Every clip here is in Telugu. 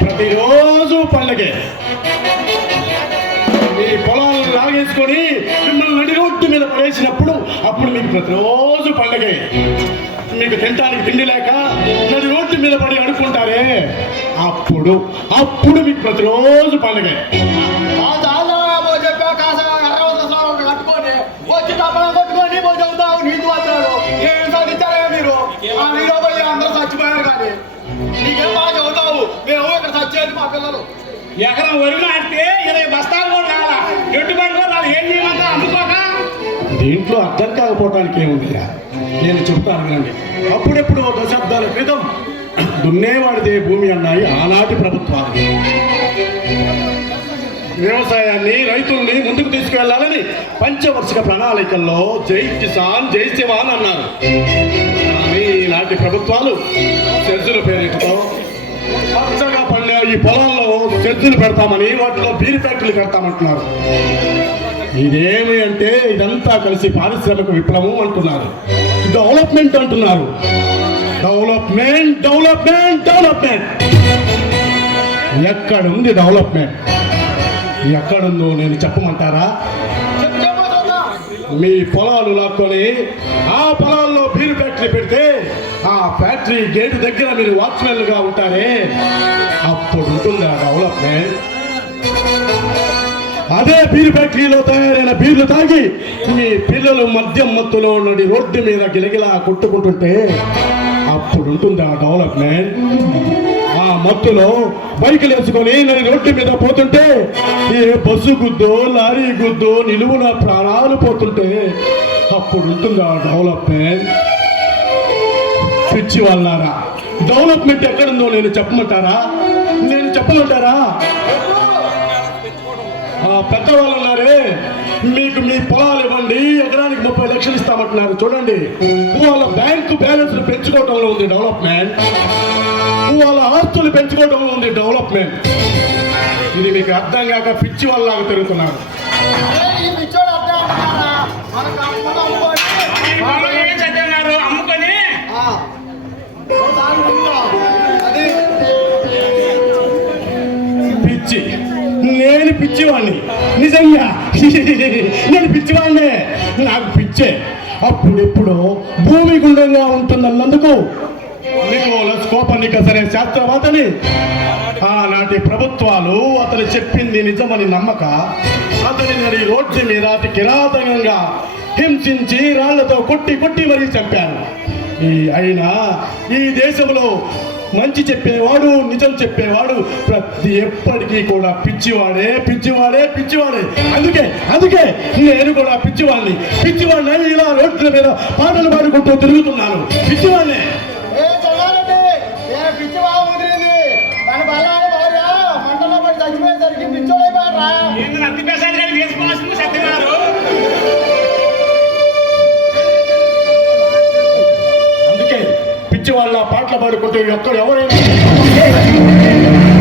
ప్రతిరోజు పండగే. మీ పొలాలను లాగేసుకొని మిమ్మల్ని నడి రోడ్డు మీద పడేసినప్పుడు అప్పుడు మీకు ప్రతిరోజు పండగే. మీకు తినడానికి తిండి లేక నడి రోడ్డు మీద పడి అడుక్కుంటారే, అప్పుడు అప్పుడు మీకు ప్రతిరోజు పండగే. వచ్చి తప్పన కొట్టుకొని చదువుతావు నీకు మాత్రాడు ఏం సాధించారా మీరు? ఆ నీలో పోయి అందరూ చచ్చిపోయారు. కానీ నీకేం బాగా చదువుతావు, మేము ఇక్కడ చచ్చేది మా పిల్లలు. ఎకరం వరి నాటితే 20 బస్తాలు కూడా రాలా, ఎట్టుబడి కూడా రాలి, ఏం చేయమంటా అందుకోక. దీంట్లో అర్థం కాకపోవటానికి ఏముందిరా, నేను చెప్తాను వినండి. అప్పుడెప్పుడు దశాబ్దాల క్రితం దున్నేవాడిదే భూమి అన్నాయి ఆనాటి ప్రభుత్వాలు. వ్యవసాయాన్ని రైతుల్ని ముందుకు తీసుకువెళ్లాలని పంచవార్షిక ప్రణాళికల్లో జై కిసాన్ జై శివాన్ అన్నారు. కానీ ఈనాటి ప్రభుత్వాలు సెజ్జుల పేరుతో పచ్చగా పండే ఈ పొలాల్లో సెజ్జులు పెడతామని, వాటిలో బీర్ ఫ్యాక్టరీలు పెడతామంటున్నారు. ఇదేమి అంటే ఇదంతా కలిసి పారిశ్రామిక విప్లవం అంటున్నారు, డెవలప్మెంట్ అంటున్నారు. డెవలప్మెంట్ డెవలప్మెంట్ డెవలప్మెంట్ ఎక్కడుంది డెవలప్మెంట్? ఎక్కడుందో నేను చెప్పమంటారా? మీ పొలాలు లాక్కొని ఆ పొలాల్లో బీరు ఫ్యాక్టరీ పెడితే ఆ ఫ్యాక్టరీ గేటు దగ్గర మీరు వాచ్మెన్గా ఉంటారే, అప్పుడు ఉంటుంది ఆ డెవలప్మెంట్. అదే బీరు ఫ్యాక్టరీలో తయారైన బీర్లు తాగి మీ పిల్లలు మద్యం మత్తులో నుండి రోడ్డు మీద గిలగిలా కొట్టుకుంటుంటే అప్పుడు ఉంటుంది ఆ డెవలప్మెంట్. ఆ మత్తులో బైకులు వేసుకొని నన్ను రోడ్డు మీద పోతుంటే ఏ బస్సు గుద్దో లారీ గుద్దో నిలువున ప్రాణాలు పోతుంటే అప్పుడు ఉంటుంది ఆ డెవలప్మెంట్. పిచ్చి వాళ్ళారా, డెవలప్మెంట్ ఎక్కడుందో నేను చెప్పమంటారా? నేను చెప్పమంటారా? పెద్దవాళ్ళు ఉన్నారే, మీకు మీ పొలాలు ఇవ్వండి, ఎకరానికి 30 లక్షలు ఇస్తామంటున్నారు. చూడండి, వాళ్ళ బ్యాంకు బ్యాలెన్స్ పెంచుకోవడంలో ఉంది డెవలప్మెంట్, వాళ్ళ ఆస్తులు పెంచుకోవడంలో ఉంది డెవలప్మెంట్. ఇది మీకు అర్థం కాక పిచ్చి వాళ్ళలాగా తిరుగుతున్నారు. అమ్ముకొని పిచ్చి, నేను పిచ్చివాడిని, నిజంగా నేను పిచ్చివాడినే, నాకు పిచ్చే. అప్పుడెప్పుడు భూమి గుండంగా ఉంటుందన్నందుకు నికోలస్ కోపర్నికస్ అనే శాస్త్రవేత్తని ఆనాటి ప్రభుత్వాలు అతను చెప్పింది నిజమని నమ్మక అతని నడి రోడ్డు మీద అతి కిరాతకంగా హింసించి రాళ్లతో కొట్టి కొట్టి మరీ చంపారు. అయినా ఈ దేశంలో మంచి చెప్పేవాడు, నిజం చెప్పేవాడు ప్రతి ఎప్పటికీ కూడా పిచ్చివాడే పిచ్చివాడే పిచ్చివాడే. అందుకే నేను కూడా పిచ్చివాడిని ఇలా రోడ్ల మీద పాటలు పాడుకుంటూ తిరుగుతున్నాను. పిచ్చివాడినే. అందుకే పిచ్చి వాళ్ళ పాటలు పాడుకుంటే ఎవరైనా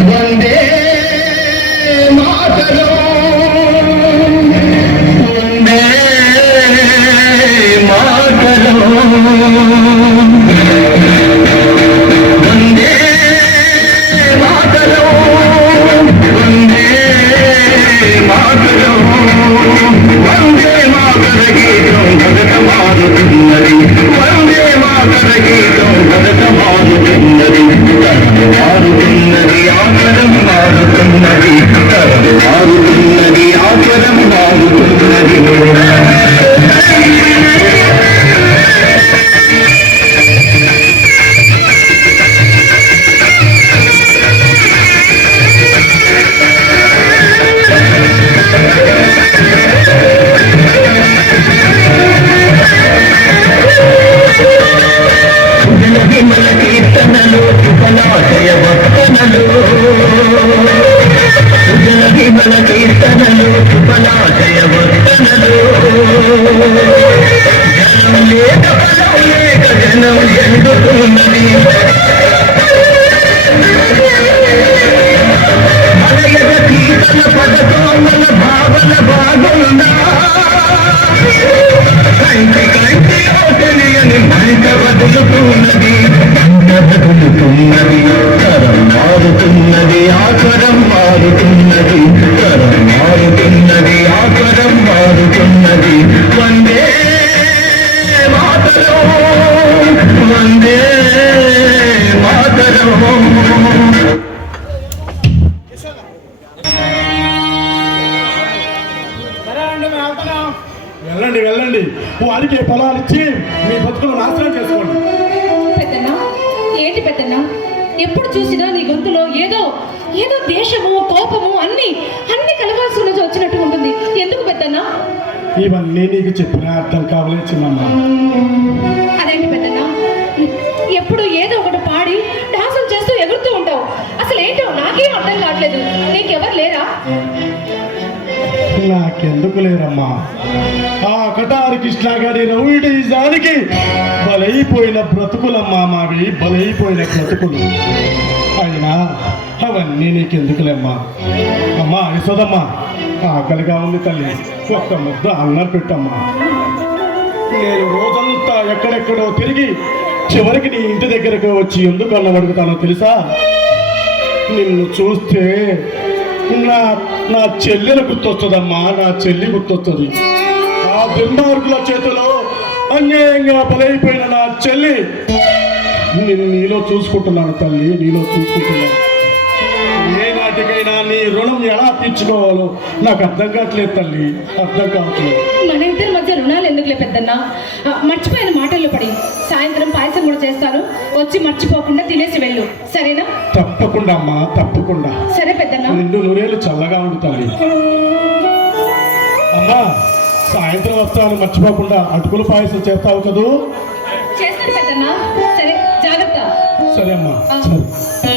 వందే మాతరం వందే మాతరం వందే మాతరం వందే మాతరం వందే మాతర గీతం భగతమానుతున్నది, వందే మాతర గీతం భగతమానుతున్నది, మారుతున్నది ఆచరం మారుతున్నది, మారుతున్నది ఆచరం మారుతున్నది. కంటి కంటి తెలియని మనిషి వదులుతున్నది. మారుతున్నది తరం మారుతున్నది ఆకరం మారుతున్నది తరం మారుతున్నది ఆకరం మారుతున్నది వందే మాతరం వందే మాతరం. సరే అండి మేము వెళ్తున్నాం. వెళ్ళండి వెళ్ళండి వారికి పొలాలు ఇచ్చి మీ బతుకులు నాశనం చేసుకోండి. పెద్దన్నా, ఏంటి పెద్దన్నా, ఎప్పుడు చూసినా నీ గొంతులో ఏదో ఏదో దేశము కోపము అన్ని కలగాల్సి ఉన్నది వచ్చినట్టు ఉంటుంది. ఎందుకు పెద్దన్నా? ఇవన్నీ నీకు చెప్పిన అర్థం కావలే చిన్నమ్మ. అదేంటి పెద్దన్నా, ఎప్పుడు ఏదో ఒకటి పాడి డాన్సులు చేస్తూ ఎగురుతూ ఉంటావు. అసలు ఏంటో నాకేం అర్థం కావట్లేదు. నీకెవరు లేరా? నాకెందుకు లేరమ్మా, ఆ కటారి కృష్ణ గారి రౌడీజానికి బలైపోయిన బ్రతుకులమ్మా మావి, బలైపోయిన బ్రతుకులు. అయినా అవన్నీ నీకెందుకులేమ్మా. అమ్మా యశోదమ్మా, ఆకలిగా ఉంది తల్లి, ఒక్క ముద్ద అన్నం పెట్టమ్మా. నేను రోజంతా ఎక్కడెక్కడో తిరిగి చివరికి నీ ఇంటి దగ్గరకు వచ్చి ఎందుకు అన్నం అడుగుతానో తెలుసా? నిన్ను చూస్తే నా చెల్లెలు గుర్తొస్తుందమ్మా, నా చెల్లి గుర్తొస్తుంది. ఆ దుర్మార్గుల చేతిలో అన్యాయంగా బలైపోయిన నా చెల్లి నేను నీలో చూసుకుంటున్నాను తల్లి, నీలో చూసుకుంటున్నాను. ఏ నాటికైనా నీ రుణం ఎలా తీర్చుకోవాలో నాకు అర్థం కావట్లేదు తల్లి, అర్థం కావట్లేదు. మన ఇద్దరి మధ్య రుణాలు ఎందుకులే పెద్దన్నా. మర్చిపోయిన మాటల్లో పడి సాయంత్రం పాయసం కూడా చేస్తాను, వచ్చి మర్చిపోకుండా తినేసి వెళ్ళు, సరేనా? తప్పకుండా అమ్మా, తప్పకుండా. సరే పెద్దన్నా. నిండు నూరేళ్ళు చల్లగా ఉండు తల్లి. అమ్మా సాయంత్రం వస్తాను, మర్చిపోకుండా అటుకులు పాయసం చేస్తావు కదూ? చేస్తాను పెద్దన్నా. సరే, జాగ్రత్త. సరే అమ్మా, ఆ. సరే.